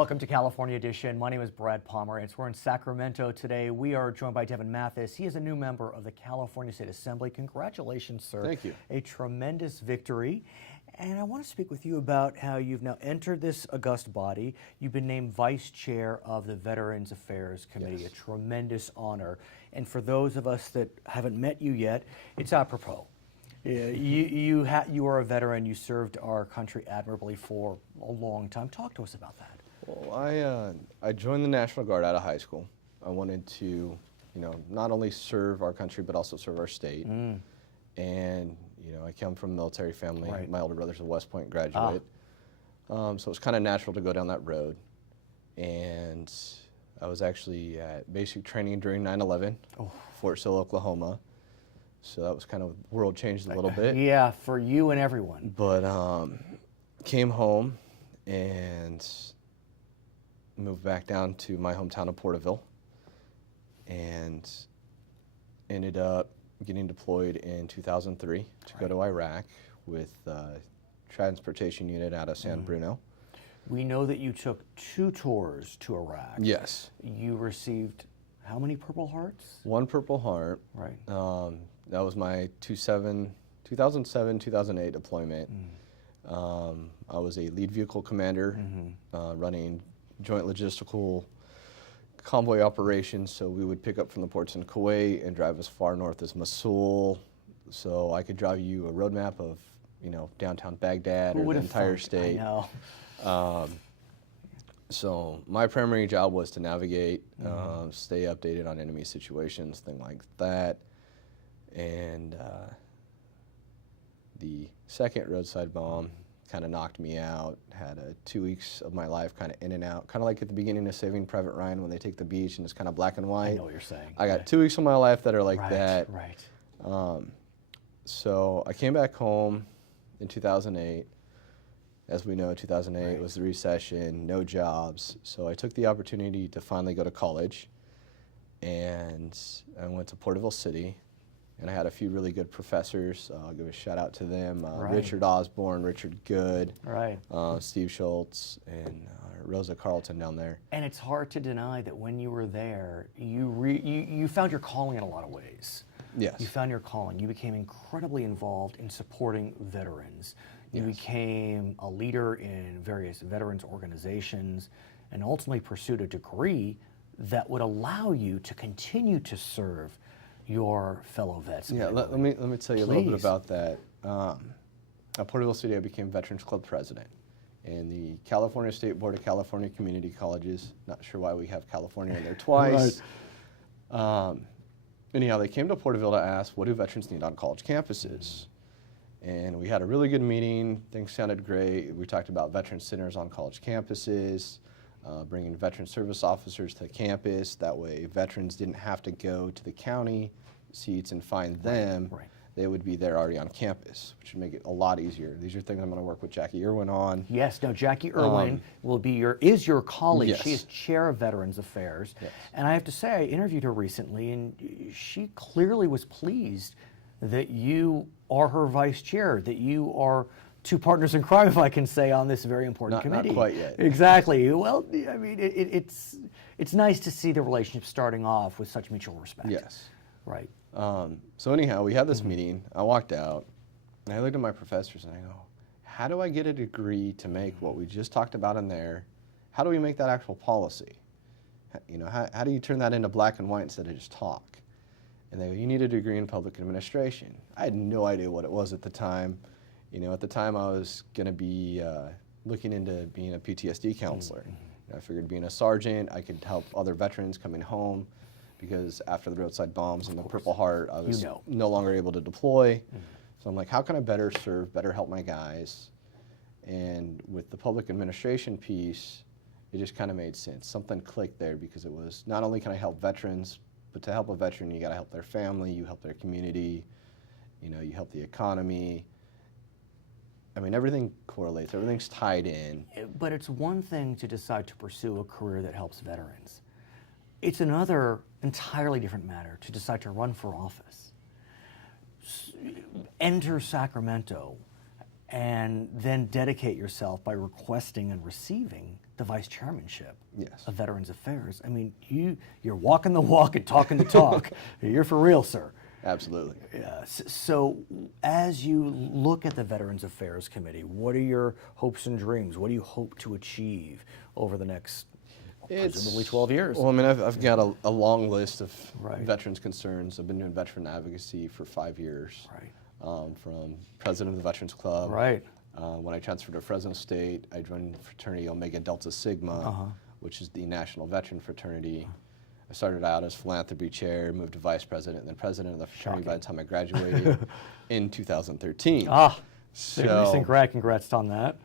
Welcome to California Edition. My name is Brad Pomerance. We're in Sacramento today. We are joined by Devin Mathis. He is a new member of the California State Assembly. Congratulations, sir. Thank you. A tremendous victory. And I want to speak with you about how you've now entered this august body. You've been named Vice Chair of the Veterans Affairs Committee, Yes. a tremendous honor. And for those of us that haven't met you yet, it's apropos. You are a veteran. You served our country admirably for a long time. Talk to us about that. Well, I joined the National Guard out of high school. I wanted to, not only serve our country but also serve our state. And I come from a military family. Right. My older brother's a West Point graduate, so it was kind of natural to go down that road. And I was actually at basic training during 9/11, Fort Sill, Oklahoma. So that was kind of, world changed a little bit. Yeah, for you and everyone. But came home and moved back down to my hometown of Porterville and ended up getting deployed in 2003 to go to Iraq with transportation unit out of San Bruno. We know that you took 2 tours to Iraq. Yes. You received how many Purple Hearts? 1 Purple Heart. Right. That was my 2007-2008 deployment. I was a lead vehicle commander running joint logistical convoy operations, so we would pick up from the ports in Kuwait and drive as far north as Mosul, so I could draw you a roadmap of, downtown Baghdad or the entire state. I know. So my primary job was to navigate, stay updated on enemy situations, things like that. And the second roadside bomb kind of knocked me out. Had 2 weeks of my life kind of in and out, kind of like at the beginning of Saving Private Ryan when they take the beach and it's kind of black and white. I know what you're saying. I got 2 weeks of my life that are like that. Right. So I came back home in 2008. As we know, 2008 was the recession, no jobs. So I took the opportunity to finally go to college, and I went to Porterville City. And I had a few really good professors. I'll give a shout out to them. Richard Osborne, Richard Good, Steve Schultz, and Rosa Carlton down there. And it's hard to deny that when you were there, you found your calling in a lot of ways. Yes. You found your calling. You became incredibly involved in supporting veterans. You became a leader in various veterans organizations and ultimately pursued a degree that would allow you to continue to serve your fellow vets. Yeah, let me tell you a little bit about that. At Porterville City, I became Veterans Club president. And the California State Board of California Community Colleges, not sure why we have California in there twice. Anyhow, they came to Porterville to ask, what do veterans need on college campuses? And we had a really good meeting. Things sounded great. We talked about veteran centers on college campuses, bringing veteran service officers to campus. That way veterans didn't have to go to the county seats and find them. They would be there already on campus, which would make it a lot easier. These are things I'm going to work with Jackie Irwin on. Yes, no, Jackie Irwin is your colleague. Yes. She is chair of Veterans Affairs. Yes. And I have to say, I interviewed her recently, and she clearly was pleased that you are her vice chair, that you are 2 partners in crime, if I can say, on this very important committee. Not quite yet. Exactly. Well, I mean, it's nice to see the relationship starting off with such mutual respect. Yes. Right. So anyhow, we had this meeting. I walked out, and I looked at my professors, and I go, how do I get a degree to make what we just talked about in there? How do we make that actual policy? How do you turn that into black and white instead of just talk? And they go, you need a degree in public administration. I had no idea what it was at the time. At the time I was going to be looking into being a PTSD counselor. I figured being a sergeant, I could help other veterans coming home, because after the roadside bombs and the Purple Heart, I was no longer able to deploy. So I'm like, how can I better serve, better help my guys? And with the public administration piece, it just kind of made sense. Something clicked there, because it was not only can I help veterans, but to help a veteran, you got to help their family, you help their community, you help the economy. I mean, everything correlates, everything's tied in. But it's one thing to decide to pursue a career that helps veterans. It's another entirely different matter to decide to run for office. Enter Sacramento and then dedicate yourself by requesting and receiving the vice chairmanship Yes. of Veterans Affairs. I mean, you're walking the walk and talking the talk. You're for real, sir. Absolutely. So as you look at the Veterans Affairs Committee, what are your hopes and dreams? What do you hope to achieve over the next presumably 12 years? Well, I mean, I've got a long list of Right. veterans concerns. I've been doing veteran advocacy for 5 years. Right. From president of the Veterans Club. Right. When I transferred to Fresno State, I joined the fraternity Omega Delta Sigma, which is the national veteran fraternity. I started out as philanthropy chair, moved to vice president, and then president of the fraternity by the time I graduated in 2013. So, congrats on that.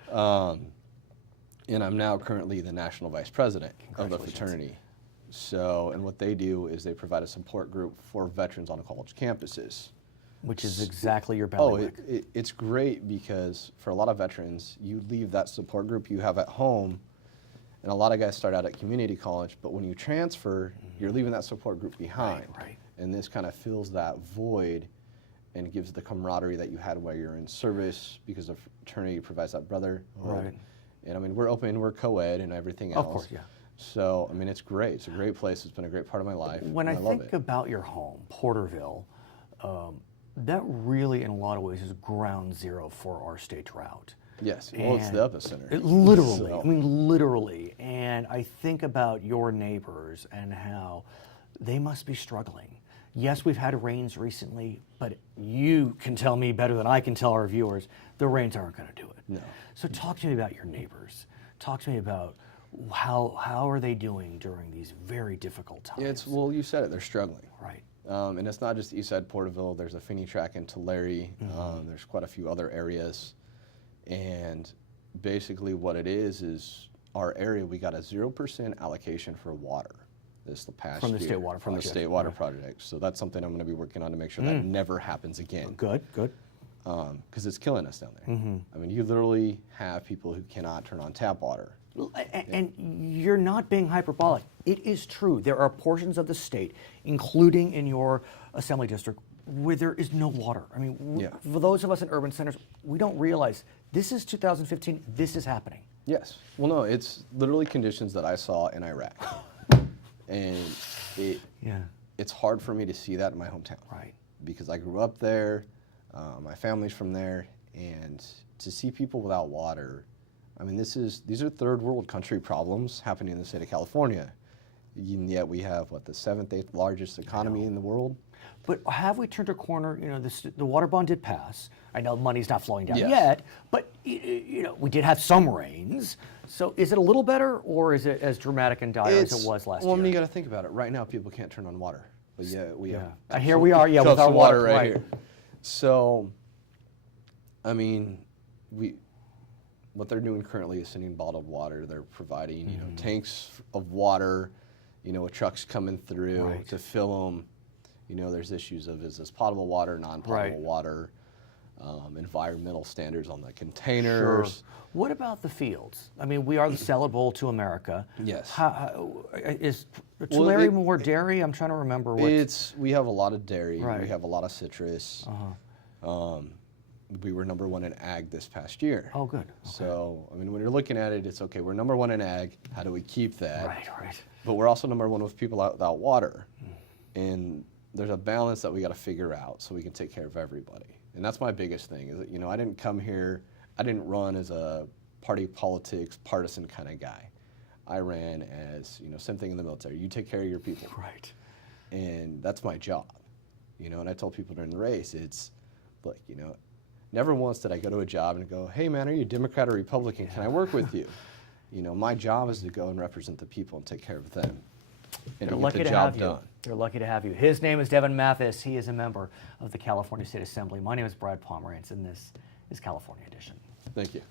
And I'm now currently the national vice president of the fraternity. So, and what they do is they provide a support group for veterans on college campuses. Which is exactly your bailiwick. It's great because for a lot of veterans, you leave that support group you have at home, and a lot of guys start out at community college, but when you transfer, you're leaving that support group behind. Right. And this kind of fills that void and gives the camaraderie that you had while you're in service, because the fraternity provides that brotherhood. Right. And I mean, we're open, we're co-ed and everything else. Of course, yeah. So, I mean, it's great. It's a great place. It's been a great part of my life. When I love think it. about your home, Porterville, that really, in a lot of ways, is ground zero for our state drought. Yes, well, it's the epicenter. Literally, So. I mean, literally. And I think about your neighbors and how they must be struggling. Yes, we've had rains recently, but you can tell me better than I can tell our viewers, the rains aren't going to do it. No. So talk to me about your neighbors. Talk to me about how are they doing during these very difficult times? Well, you said it, they're struggling. Right. And it's not just east side Porterville, there's a Finney track in Tulare, there's quite a few other areas. And basically what it is our area, we got a 0% allocation for water this past From the year. State Water From the Project. State Water Project. So that's something I'm going to be working on to make sure that never happens again. Good. Because it's killing us down there. I mean, you literally have people who cannot turn on tap water. And you're not being hyperbolic. It is true. There are portions of the state, including in your assembly district, where there is no water. I mean, for those of us in urban centers, we don't realize this is 2015, this is happening. Yes. Well, no, it's literally conditions that I saw in Iraq. And it's hard for me to see that in my hometown. Right. Because I grew up there, my family's from there, and to see people without water, I mean, these are third world country problems happening in the state of California. And yet we have, the 7th, 8th largest economy in the world. But have we turned a corner? You know, the water bond did pass. I know money's not flowing down Yes. yet, but you know, we did have some rains. So is it a little better, or is it as dramatic and dire as it was last year? Well, I mean, you got to think about it. Right now, people can't turn on water. But yeah, we have. Here we are, with our water water right here. So, I mean, what they're doing currently is sending bottled water. They're providing, tanks of water, with trucks coming through to fill them. There's issues of, is this potable water, non-potable water, environmental standards on the containers. Sure. What about the fields? I mean, we are the salad bowl to America. Yes. Is Tulare more dairy? I'm trying to remember what. We have a lot of dairy. Right. We have a lot of citrus. We were number 1 in ag this past year. Oh, good. Okay. So, I mean, when you're looking at it, it's okay, we're number 1 in ag. How do we keep that? Right. But we're also number 1 with people without water. And there's a balance that we got to figure out so we can take care of everybody. And that's my biggest thing is that, I didn't come here, I didn't run as a party politics, partisan kind of guy. I ran as, same thing in the military. You take care of your people. Right. And that's my job. And I told people during the race, it's, look, never once did I go to a job and go, hey man, are you a Democrat or Republican? Can I work with you? My job is to go and represent the people and take care of them. And They're get lucky the to job have you. done. They're lucky to have you. His name is Devin Mathis. He is a member of the California State Assembly. My name is Brad Pomerance, and this is California Edition. Thank you.